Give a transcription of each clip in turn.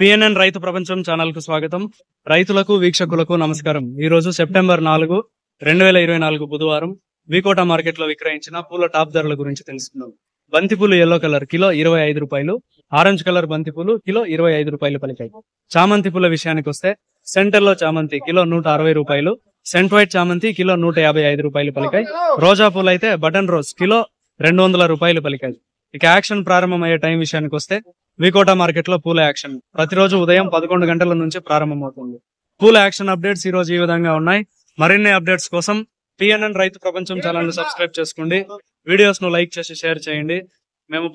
PNN రైతు ప్రపంచం channel కు స్వాగతం. రైతులకు వీక్షకులకు నమస్కారం. ఈ రోజు సెప్టెంబర్ 4, 2024 బుధవారం వికోట మార్కెట్ లో విక్రయించిన పూల టాప్ ధరల గురించి తెలుసుకుందాం. బంతిపూలు ఎల్లో కలర్ కిలో 25 రూపాయలు, ఆరెంజ్ కలర్ బంతిపూలు కిలో 25 రూపాయలు పలికాయి. చామంతి పూల విషయానికి వస్తే సెంటర్ లో చామంతి కిలో 160 రూపాయలు, సెంట్ వైట్ చామంతి కిలో 155 రూపాయలు పలికాయి. రోజా పూలు అయితే బటన్ రోజ్ కిలో 200 రూపాయలు పలికాయి. ఇక యాక్షన్ ప్రారంభమయ్యే టైం విషయానికి వస్తే వికోట మార్కెట్ లో పూల యాక్షన్ ప్రతిరోజు ఉదయం 11 గంటల నుంచి ప్రారంభమవుతుంది. పూల యాక్షన్ అప్డేట్స్ ఈ రోజు ఈ విధంగా ఉన్నాయి. మరిన్ని అప్డేట్స్ కోసం పిఎన్ఎన్ రైతు ప్రపంచం ఛానల్ ను సబ్స్క్రైబ్ చేసుకోండి. వీడియోస్ ను లైక్ చేసి షేర్ చేయండి. మేము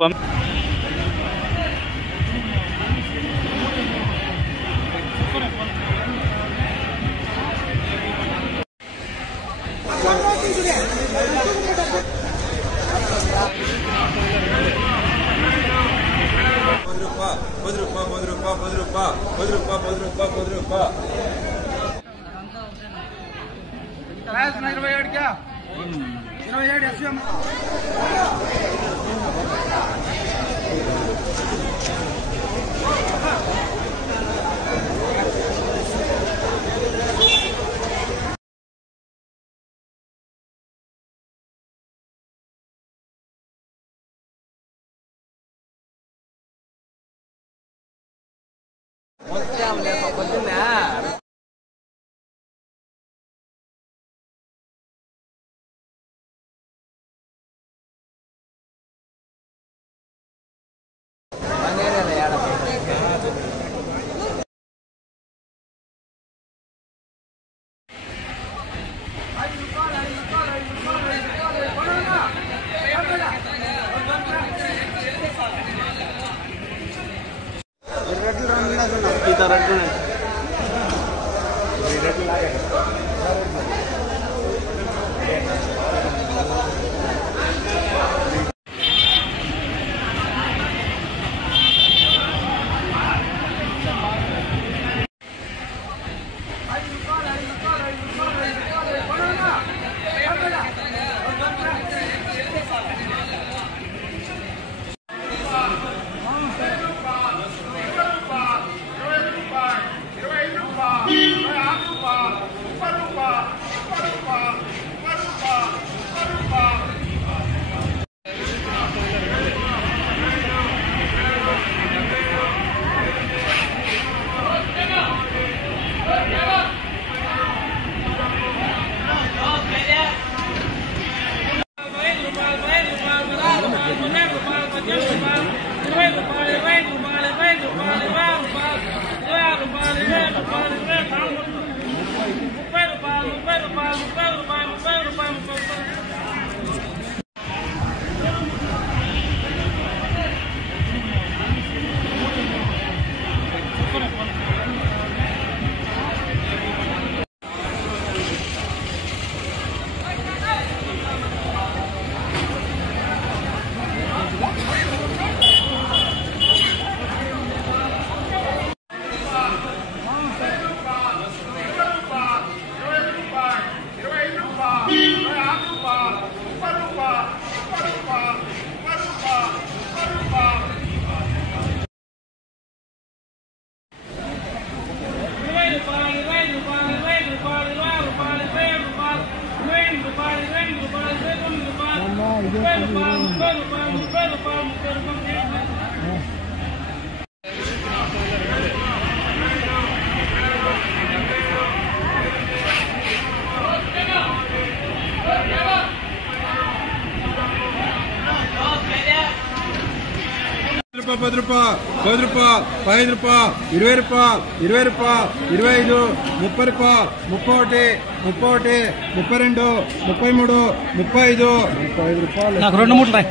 ₹10, ₹10, ₹5, ₹20, ₹20, ₹25, ₹30, ₹31, ₹31, ₹32, ₹33, ₹35. నాకు 2 మూటలు రాయి.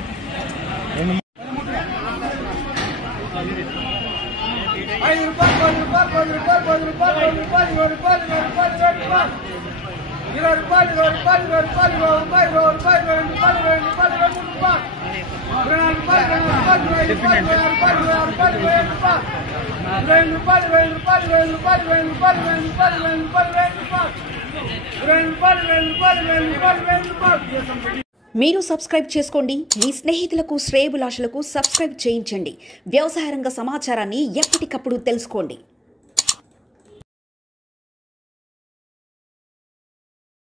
మీరు సబ్స్క్రైబ్ చేసుకోండి. మీ స్నేహితులకు శ్రేయోభిలాషులకు సబ్స్క్రైబ్ చేయించండి. వ్యవసాయ రంగ సమాచారాన్ని ఎప్పటికప్పుడు తెలుసుకోండి.